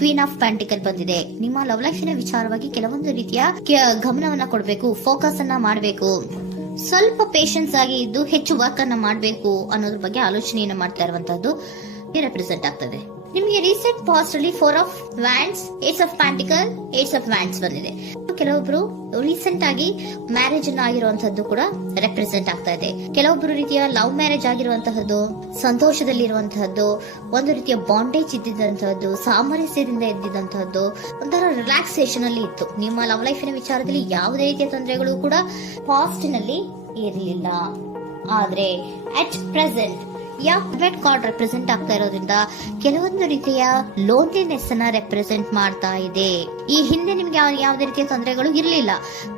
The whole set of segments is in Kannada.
ಕ್ವೀನ್ ಆಫ್ ಪ್ಯಾಂಟಿಕಲ್ ಬಂದಿದೆ. ನಿಮ್ಮ ಲವ್ ಲೈಫಿನ ವಿಚಾರವಾಗಿ ಕೆಲವೊಂದು ರೀತಿಯ ಗಮನವನ್ನ ಕೊಡಬೇಕು, ಫೋಕಸ್ ಅನ್ನ ಮಾಡಬೇಕು, ಸ್ವಲ್ಪ ಪೇಷನ್ಸ್ ಆಗಿ ಇದ್ದು ಹೆಚ್ಚು ವರ್ಕ್ ಅನ್ನ ಮಾಡಬೇಕು ಅನ್ನೋದ್ರ ಬಗ್ಗೆ ಆಲೋಚನೆಯನ್ನ ಮಾಡ್ತಾ ಇರುವಂತದ್ದು ರೆಪ್ರೆಸೆಂಟ್ ಆಗ್ತದೆ. ನಿಮಗೆ ರೀಸೆಂಟ್ ಪಾಸ್ಟ್ ಅಲ್ಲಿ 4 of wands, 8 of pentacles, 8 of wands ಬಂದಿದೆ. ಕೆಲವೊಬ್ರು ರೀಸೆಂಟ್ ಆಗಿ ಮ್ಯಾರೇಜ್ ಅನ್ನ ಆಗಿರುವಂತದ್ದು ಕೂಡ ರೆಪ್ರೆಸೆಂಟ್ ಆಗ್ತಾ ಇದೆ. ಕೆಲವೊಬ್ರು ರೀತಿಯ ಲವ್ ಮ್ಯಾರೇಜ್ ಆಗಿರುವಂತಹದ್ದು, ಸಂತೋಷದಲ್ಲಿರುವಂತಹದ್ದು, ಒಂದು ರೀತಿಯ ಬಾಂಡೇಜ್ ಇದ್ದಿದ್ದಂತಹದ್ದು, ಸಾಮರಸ್ಯದಿಂದ ಇದ್ದಿದ್ದಂತಹದ್ದು, ಒಂಥರ ರಿಲ್ಯಾಕ್ಸೇಷನ್ ಅಲ್ಲಿ ಇತ್ತು. ನಿಮ್ಮ ಲವ್ ಲೈಫಿನ ವಿಚಾರದಲ್ಲಿ ಯಾವುದೇ ರೀತಿಯ ತೊಂದರೆಗಳು ಕೂಡ ಪಾಸ್ಟ್ ನಲ್ಲಿ ಇರಲಿಲ್ಲ. ಆದ್ರೆ at present red card represent ಆಗ್ತಾ ಇರೋದ್ರಿಂದ ಕೆಲವೊಂದು ರೀತಿಯ ಲೋನ್ಲಿನೆಸ್ ಅನ್ನ ರೆಪ್ರೆಸೆಂಟ್ ಮಾಡ್ತಾ ಇದೆ. ಈ ಹಿಂದೆ ನಿಮ್ಗೆ ಯಾವುದೇ ರೀತಿಯ ತೊಂದರೆಗಳು ಇರಲಿಲ್ಲ,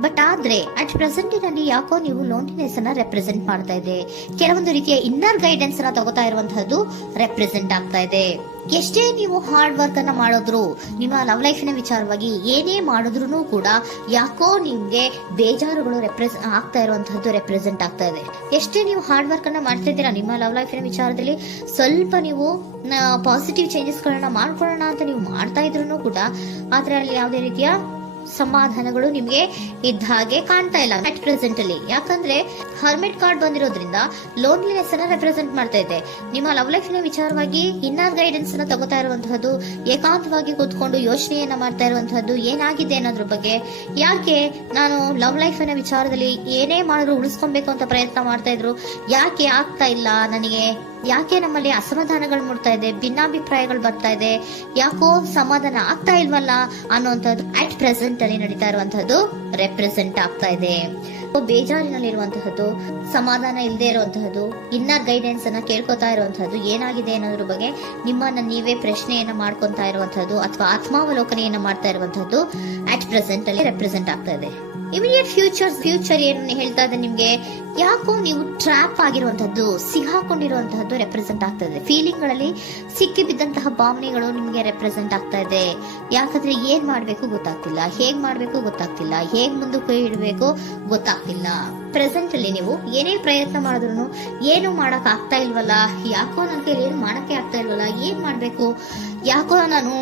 ಬಟ್ ಆದ್ರೆ ಅಟ್ ಪ್ರೆಸೆಂಟ್ ನಲ್ಲಿ ಯಾಕೋ ನೀವು ಲೋನ್ಲಿನೆಸ್ ಅನ್ನ ರೆಪ್ರೆಸೆಂಟ್ ಮಾಡ್ತಾ ಇದೆ. ಕೆಲವೊಂದು ರೀತಿಯ ಇನ್ನರ್ ಗೈಡೆನ್ಸ್ ಅನ್ನ ತಗೋತಾ ಇರುವಂತಹದ್ದು ರೆಪ್ರೆಸೆಂಟ್ ಆಗ್ತಾ ಇದೆ. ಎಷ್ಟೇ ನೀವು ಹಾರ್ಡ್ ವರ್ಕ್ ಅನ್ನ ಮಾಡಿದ್ರು, ನಿಮ್ಮ ಲವ್ ಲೈಫಿನ ವಿಚಾರವಾಗಿ ಏನೇ ಮಾಡಿದ್ರು ಕೂಡ ಯಾಕೋ ನಿಮ್ಗೆ ಬೇಜಾರುಗಳು ಆಗ್ತಾ ಇರುವಂತಹದ್ದು ರೆಪ್ರೆಸೆಂಟ್ ಆಗ್ತಾ ಇದೆ. ಎಷ್ಟೇ ನೀವು ಹಾರ್ಡ್ ವರ್ಕ್ ಅನ್ನ ಮಾಡ್ತಾ ಇದ್ದೀರಾ, ನಿಮ್ಮ ಲವ್ ಲೈಫಿನ ವಿಚಾರದಲ್ಲಿ ಸ್ವಲ್ಪ ನೀವು ಪಾಸಿಟಿವ್ ಚೇಂಜಸ್ ಗಳನ್ನ ಮಾಡ್ಕೊಳ್ಳೋಣ ಅಂತ ನೀವು ಮಾಡ್ತಾ ಇದ್ರು ಕೂಡ ಅದರಲ್ಲಿ ಯಾವುದೇ ರೀತಿಯ ಸಮಾಧಾನಗಳು ನಿಮ್ಗೆ ಇದ್ದ ಹಾಗೆ ಕಾಣ್ತಾ ಇಲ್ಲ ಅಟ್ ಪ್ರೆಸೆಂಟ್ ಅಲ್ಲಿ. ಯಾಕಂದ್ರೆ ಹರ್ಮಿಟ್ ಕಾರ್ಡ್ ಬಂದಿರೋದ್ರಿಂದ ಲೋನ್ಲಿನೆಸ್ ಅನ್ನ ರೆಪ್ರೆಸೆಂಟ್ ಮಾಡ್ತಾ ಇದೆ. ನಿಮ್ಮ ಲವ್ ಲೈಫಿನ ವಿಚಾರವಾಗಿ ಇನ್ನರ್ ಗೈಡೆನ್ಸ್ ಅನ್ನ ತಗೋತಾ ಇರುವಂತಹದ್ದು, ಏಕಾಂತವಾಗಿ ಕೂತ್ಕೊಂಡು ಯೋಚನೆಯನ್ನ ಮಾಡ್ತಾ ಇರುವಂತಹದ್ದು, ಏನಾಗಿದೆ ಅನ್ನೋದ್ರ ಬಗ್ಗೆ. ಯಾಕೆ ನಾನು ಲವ್ ಲೈಫ್ ನ ವಿಚಾರದಲ್ಲಿ ಏನೇ ಮಾಡಿದ್ರು ಉಳಿಸ್ಕೊಬೇಕು ಅಂತ ಪ್ರಯತ್ನ ಮಾಡ್ತಾ ಇದ್ರು, ಯಾಕೆ ಆಗ್ತಾ ಇಲ್ಲ ನನಗೆ, ಯಾಕೆ ನಮ್ಮಲ್ಲಿ ಅಸಮಾಧಾನಗಳು ಮೂಡ್ತಾ ಇದೆ, ಭಿನ್ನಾಭಿಪ್ರಾಯಗಳು ಬರ್ತಾ ಇದೆ, ಯಾಕೋ ಸಮಾಧಾನ ಆಗ್ತಾ ಇಲ್ವಲ್ಲ ಅನ್ನುವಂಥದ್ದು ಅಟ್ ಪ್ರೆಸೆಂಟ್ ಅಲ್ಲಿ ನಡೀತಾ ಇರುವಂತಹದ್ದು ರೆಪ್ರೆಸೆಂಟ್ ಆಗ್ತಾ ಇದೆ. ಬೇಜಾರಿನಲ್ಲಿರುವಂತಹದ್ದು, ಸಮಾಧಾನ ಇಲ್ಲದೆ ಇರುವಂತಹದ್ದು, ಇನ್ನರ್ ಗೈಡೆನ್ಸ್ ಅನ್ನ ಕೇಳ್ಕೊತಾ ಇರುವಂತಹದ್ದು, ಏನಾಗಿದೆ ಅನ್ನೋದ್ರ ಬಗ್ಗೆ ನಿಮ್ಮನ್ನ ನೀವೇ ಪ್ರಶ್ನೆಯನ್ನ ಮಾಡ್ಕೊಂತಾ ಇರುವಂತಹದ್ದು ಅಥವಾ ಆತ್ಮಾವಲೋಕನೆಯನ್ನ ಮಾಡ್ತಾ ಇರುವಂತಹದ್ದು ಅಟ್ ಪ್ರೆಸೆಂಟ್ ಅಲ್ಲಿ ರೆಪ್ರೆಸೆಂಟ್ ಆಗ್ತಾ ಇದೆ. ಇಮಿಡಿಯೇಟ್ ಫ್ಯೂಚರ್ ಏನು ಹೇಳ್ತಾ ಇದೆ ನಿಮ್ಗೆ, ಯಾಕೋ ನೀವು ಟ್ರ್ಯಾಪ್ ಆಗಿರುವಂತಹದ್ದು, ಸಿಕ್ಕಾಕೊಂಡಿರುವಂತಹದ್ದು ರೆಪ್ರೆಸೆಂಟ್ ಆಗ್ತಾ ಇದೆ. ಫೀಲಿಂಗ್ ಗಳಲ್ಲಿ ಸಿಕ್ಕಿ ಬಿದ್ದಂತಹ ಭಾವನೆಗಳು ನಿಮ್ಗೆ ರೆಪ್ರೆಸೆಂಟ್ ಆಗ್ತಾ ಇದೆ. ಯಾಕಂದ್ರೆ ಏನ್ ಮಾಡ್ಬೇಕು ಗೊತ್ತಾಗ್ತಿಲ್ಲ, ಹೇಗ್ ಮಾಡ್ಬೇಕು ಗೊತ್ತಾಗ್ತಿಲ್ಲ, ಹೇಗ್ ಮುಂದಕ್ಕೆ ಇಡಬೇಕು ಗೊತ್ತಾಗ್ತಿಲ್ಲ. ಪ್ರೆಸೆಂಟ್ ಅಲ್ಲಿ ನೀವು ಏನೇ ಪ್ರಯತ್ನ ಮಾಡಿದ್ರು ಏನು ಮಾಡಕ್ ಆಗ್ತಾ ಇಲ್ವಲ್ಲ, ಯಾಕೋ ನನ್ ಕೈಲಿ ಏನು ಮಾಡಕ್ಕೆ ಆಗ್ತಾ ಇಲ್ವಲ್ಲ, ಏನ್ ಮಾಡ್ಬೇಕು, ಯಾಕೋ ನಾನು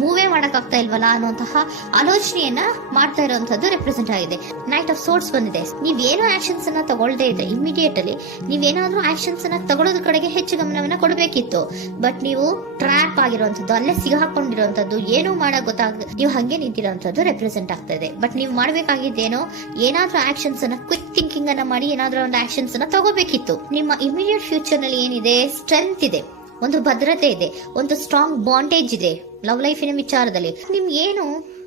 ಮೂವೇ ಮಾಡಕ್ ಆಗ್ತಾ ಇಲ್ವಲ್ಲ ಅನ್ನುವಂತಹ ಆಲೋಚನೆಯನ್ನ ಮಾಡ್ತಾ ಇರುವಂತದ್ದು ರೆಪ್ರೆಸೆಂಟ್ ಆಗಿದೆ. ನೈಟ್ ಆಫ್ ಸೋರ್ಟ್ಸ್ ಬಂದಿದೆ. ನೀವೇನೋ ಆಕ್ಷನ್ಸ್ ಅನ್ನ ತಗೊಳ್ದೇ ಇದ್ರೆ ಇಮಿಡಿಯೇಟ್ ಅಲ್ಲಿ ನೀವೇನಾದ್ರೂ ಆಕ್ಷನ್ಸ್ ಅನ್ನ ತಗೊಳ್ಳೋದ್ರ ಕಡೆಗೆ ಹೆಚ್ಚು ಗಮನವನ್ನ ಕೊಡಬೇಕಿತ್ತು. ಬಟ್ ನೀವು ಟ್ರ್ಯಾಪ್ ಆಗಿರುವಂತದ್ದು, ಅಲ್ಲೇ ಸಿಗಾಕೊಂಡಿರುವಂತದ್ದು, ಏನೋ ಮಾಡಕ್ ಗೊತ್ತಾಗ ನೀವು ಹಂಗೆ ನಿಂತಿರುವಂತದ್ದು ರೆಪ್ರೆಸೆಂಟ್ ಆಗ್ತಾ ಇದೆ. ಬಟ್ ನೀವು ಮಾಡ್ಬೇಕಾಗಿದ್ದೇನೋ ಏನಾದ್ರೂ ಆಕ್ಷನ್ಸ್ ಅನ್ನ ಕ್ವಿಕ್ ಥಿಂಕಿಂಗ್ ಅನ್ನ ಮಾಡಿ ಏನಾದ್ರೂ ಒಂದು ಆಕ್ಷನ್ಸ್ ಅನ್ನ ತಗೋಬೇಕಿತ್ತು. ನಿಮ್ಮ ಇಮಿಡಿಯೇಟ್ ಫ್ಯೂಚರ್ ನಲ್ಲಿ ಏನಿದೆ, ಸ್ಟ್ರೆಂತ್ ಇದೆ, ಒಂದು ಭದ್ರತೆ ಇದೆ, ಒಂದು ಸ್ಟ್ರಾಂಗ್ ಬಾಂಡೇಜ್ ಇದೆ. ಲವ್ ಲೈಫಿನ ವಿಚಾರದಲ್ಲಿ ನಿಮ್ಗೆ ಏನು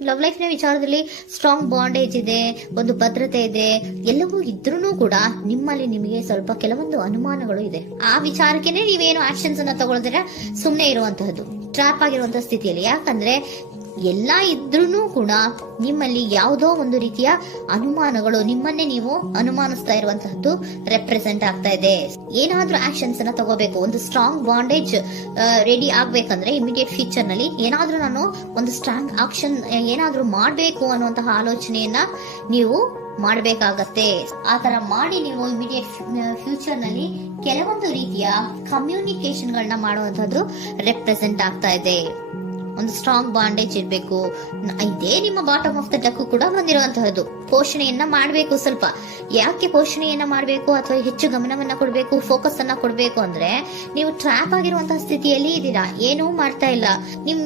ಲವ್ ಲೈಫಿನ ವಿಚಾರದಲ್ಲಿ ಸ್ಟ್ರಾಂಗ್ ಬಾಂಡೇಜ್ ಇದೆ, ಒಂದು ಭದ್ರತೆ ಇದೆ, ಎಲ್ಲವೂ ಇದ್ರೂ ಕೂಡ ನಿಮ್ಮಲ್ಲಿ ನಿಮಗೆ ಸ್ವಲ್ಪ ಕೆಲವೊಂದು ಅನುಮಾನಗಳು ಇದೆ. ಆ ವಿಚಾರಕ್ಕೆನೆ ನೀವೇನು ಆಕ್ಷನ್ಸ್ ಅನ್ನ ತಗೊಳ್ದಿರ ಸುಮ್ನೆ ಇರುವಂತಹದ್ದು, ಟ್ರಾಪ್ ಆಗಿರುವಂತಹ ಸ್ಥಿತಿಯಲ್ಲಿ. ಯಾಕಂದ್ರೆ ಎಲ್ಲ ಇದ್ರೂ ಕೂಡ ನಿಮ್ಮಲ್ಲಿ ಯಾವುದೋ ಒಂದು ರೀತಿಯ ಅನುಮಾನಗಳು, ನಿಮ್ಮನ್ನೇ ನೀವು ಅನುಮಾನಿಸ್ತಾ ಇರುವಂತಹದ್ದು ರೆಪ್ರೆಸೆಂಟ್ ಆಗ್ತಾ ಇದೆ. ಏನಾದ್ರೂ ಆಕ್ಷನ್ಸ್ ಅನ್ನ ತಗೋಬೇಕು, ಒಂದು ಸ್ಟ್ರಾಂಗ್ ಬಾಂಡೇಜ್ ರೆಡಿ ಆಗ್ಬೇಕಂದ್ರೆ ಇಮಿಡಿಯೇಟ್ ಫ್ಯೂಚರ್ ನಲ್ಲಿ ಏನಾದ್ರೂ ನಾನು ಒಂದು ಸ್ಟ್ರಾಂಗ್ ಆಕ್ಷನ್ ಏನಾದ್ರೂ ಮಾಡ್ಬೇಕು ಅನ್ನುವಂತಹ ಆಲೋಚನೆಯನ್ನ ನೀವು ಮಾಡಬೇಕಾಗತ್ತೆ. ಆತರ ಮಾಡಿ ನೀವು ಇಮಿಡಿಯೇಟ್ ಫ್ಯೂಚರ್ ನಲ್ಲಿ ಕೆಲವೊಂದು ರೀತಿಯ ಕಮ್ಯುನಿಕೇಶನ್ ಗಳನ್ನ ಮಾಡುವಂತದ್ದು ರೆಪ್ರೆಸೆಂಟ್ ಆಗ್ತಾ ಇದೆ. ಒಂದು ಸ್ಟ್ರಾಂಗ್ ಬಾಂಡೇಜ್ ಇರಬೇಕು. ಇದೇ ನಿಮ್ಮ ಬಾಟಮ್ ಆಫ್ ದ ಡಕ್ ಕೂಡ ಬಂದಿರುವಂತಹದ್ದು. ಪೋಷಣೆಯನ್ನ ಮಾಡಬೇಕು. ಸ್ವಲ್ಪ ಯಾಕೆ ಪೋಷಣೆಯನ್ನ ಮಾಡಬೇಕು ಅಥವಾ ಹೆಚ್ಚು ಗಮನವನ್ನ ಕೊಡಬೇಕು, ಫೋಕಸ್ ಅನ್ನ ಕೊಡಬೇಕು ಅಂದ್ರೆ, ನೀವು ಟ್ರ್ಯಾಪ್ ಆಗಿರುವಂತಹ ಸ್ಥಿತಿಯಲ್ಲಿ ಇದ್ದೀರಾ, ಏನೂ ಮಾಡ್ತಾ ಇಲ್ಲ.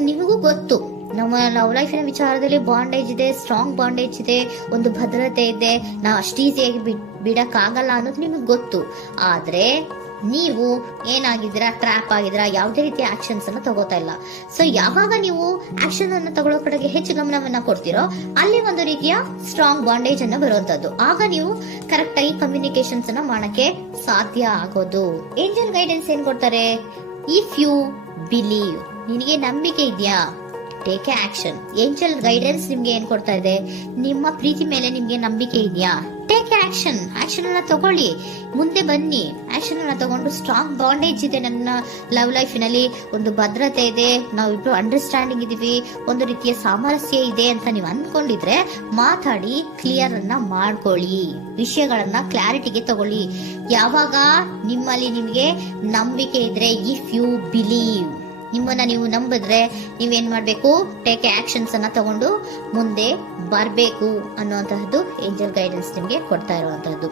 ನಿಮಗೂ ಗೊತ್ತು ನಮ್ಮ ಲವ್ ಲೈಫಿನ ವಿಚಾರದಲ್ಲಿ ಬಾಂಡೇಜ್ ಇದೆ, ಸ್ಟ್ರಾಂಗ್ ಬಾಂಡೇಜ್ ಇದೆ, ಒಂದು ಭದ್ರತೆ ಇದೆ, ನಾವು ಅಷ್ಟು ಈಸಿಯಾಗಿ ಬಿಡಕ್ ಆಗಲ್ಲ ಅನ್ನೋದು ನಿಮಗೆ ಗೊತ್ತು. ಆದ್ರೆ ನೀವು ಏನಾಗಿದ್ದೀರಾ, ಟ್ರ್ಯಾಪ್ ಆಗಿದ್ದೀರಾ, ಯಾವುದೇ ರೀತಿಯ ಆಕ್ಷನ್ಸ್ ಅನ್ನ ತಗೋತಾ ಇಲ್ಲ. ಸೊ ಯಾವಾಗ ನೀವು ಆಕ್ಷನ್ ಅನ್ನ ತಗೊಳ್ಳೋ ಕಡೆಗೆ ಹೆಚ್ಚು ಗಮನವನ್ನ ಕೊಡ್ತೀರೋ ಅಲ್ಲಿ ಒಂದು ರೀತಿಯ ಸ್ಟ್ರಾಂಗ್ ಬಾಂಡೇಜ್ ಅನ್ನ ಬರುವಂತದ್ದು. ಆಗ ನೀವು ಕರೆಕ್ಟ್ ಆಗಿ ಕಮ್ಯುನಿಕೇಶನ್ಸ್ ಅನ್ನ ಮಾಡಕ್ಕೆ ಸಾಧ್ಯ ಆಗೋದು. ಏಂಜಲ್ ಗೈಡೆನ್ಸ್ ಏನ್ ಕೊಡ್ತಾರೆ, ಇಫ್ ಯು ಬಿಲೀವ್, ನಿನಗೆ ನಂಬಿಕೆ ಇದೆಯಾ, ಟೇಕ್ ಆಕ್ಷನ್. ಏಂಜಲ್ ಗೈಡೆನ್ಸ್ ನಿಮ್ಗೆ ಏನ್ ಕೊಡ್ತಾ ಇದೆ, ನಿಮ್ಮ ಪ್ರೀತಿ ಮೇಲೆ ನಿಮ್ಗೆ ನಂಬಿಕೆ ಇದೆಯಾ, ಟೇಕ್ ಆಕ್ಷನ್. ಆಕ್ಷನ್ ಅನ್ನ ತಗೊಳ್ಳಿ, ಮುಂದೆ ಬನ್ನಿ. ಆಕ್ಷನ್ ಅನ್ನ ತಗೊಂಡು ಸ್ಟ್ರಾಂಗ್ ಬಾಂಡೇಜ್ ಇದೆ ನನ್ನ ಲವ್ ಲೈಫಿನಲ್ಲಿ, ಒಂದು ಭದ್ರತೆ ಇದೆ, ನಾವಿಬ್ರು ಅಂಡರ್ಸ್ಟ್ಯಾಂಡಿಂಗ್ ಇದೀವಿ, ಒಂದು ರೀತಿಯ ಸಾಮರಸ್ಯ ಇದೆ ಅಂತ ನೀವು ಅನ್ಕೊಂಡಿದ್ರೆ ಮಾತಾಡಿ ಕ್ಲಿಯರ್ ಅನ್ನ ಮಾಡ್ಕೊಳ್ಳಿ, ವಿಷಯಗಳನ್ನ ಕ್ಲಾರಿಟಿಗೆ ತಗೊಳ್ಳಿ. ಯಾವಾಗ ನಿಮ್ಮಲ್ಲಿ ನಿಮ್ಗೆ ನಂಬಿಕೆ ಇದ್ರೆ, ಇಫ್ ಯು ಬಿಲೀವ್, ನಿಮ್ಮನ್ನ ನೀವು ನಂಬಿದ್ರೆ ನೀವೇನ್ ಮಾಡ್ಬೇಕು, ಟೇಕ್ ಆಕ್ಷನ್ಸ್ ಅನ್ನ ತಗೊಂಡು ಮುಂದೆ ಬರ್ಬೇಕು ಅನ್ನುವಂತಹದ್ದು ಏಂಜಲ್ ಗೈಡೆನ್ಸ್ ನಿಮ್ಗೆ ಕೊಡ್ತಾ ಇರುವಂತಹದ್ದು.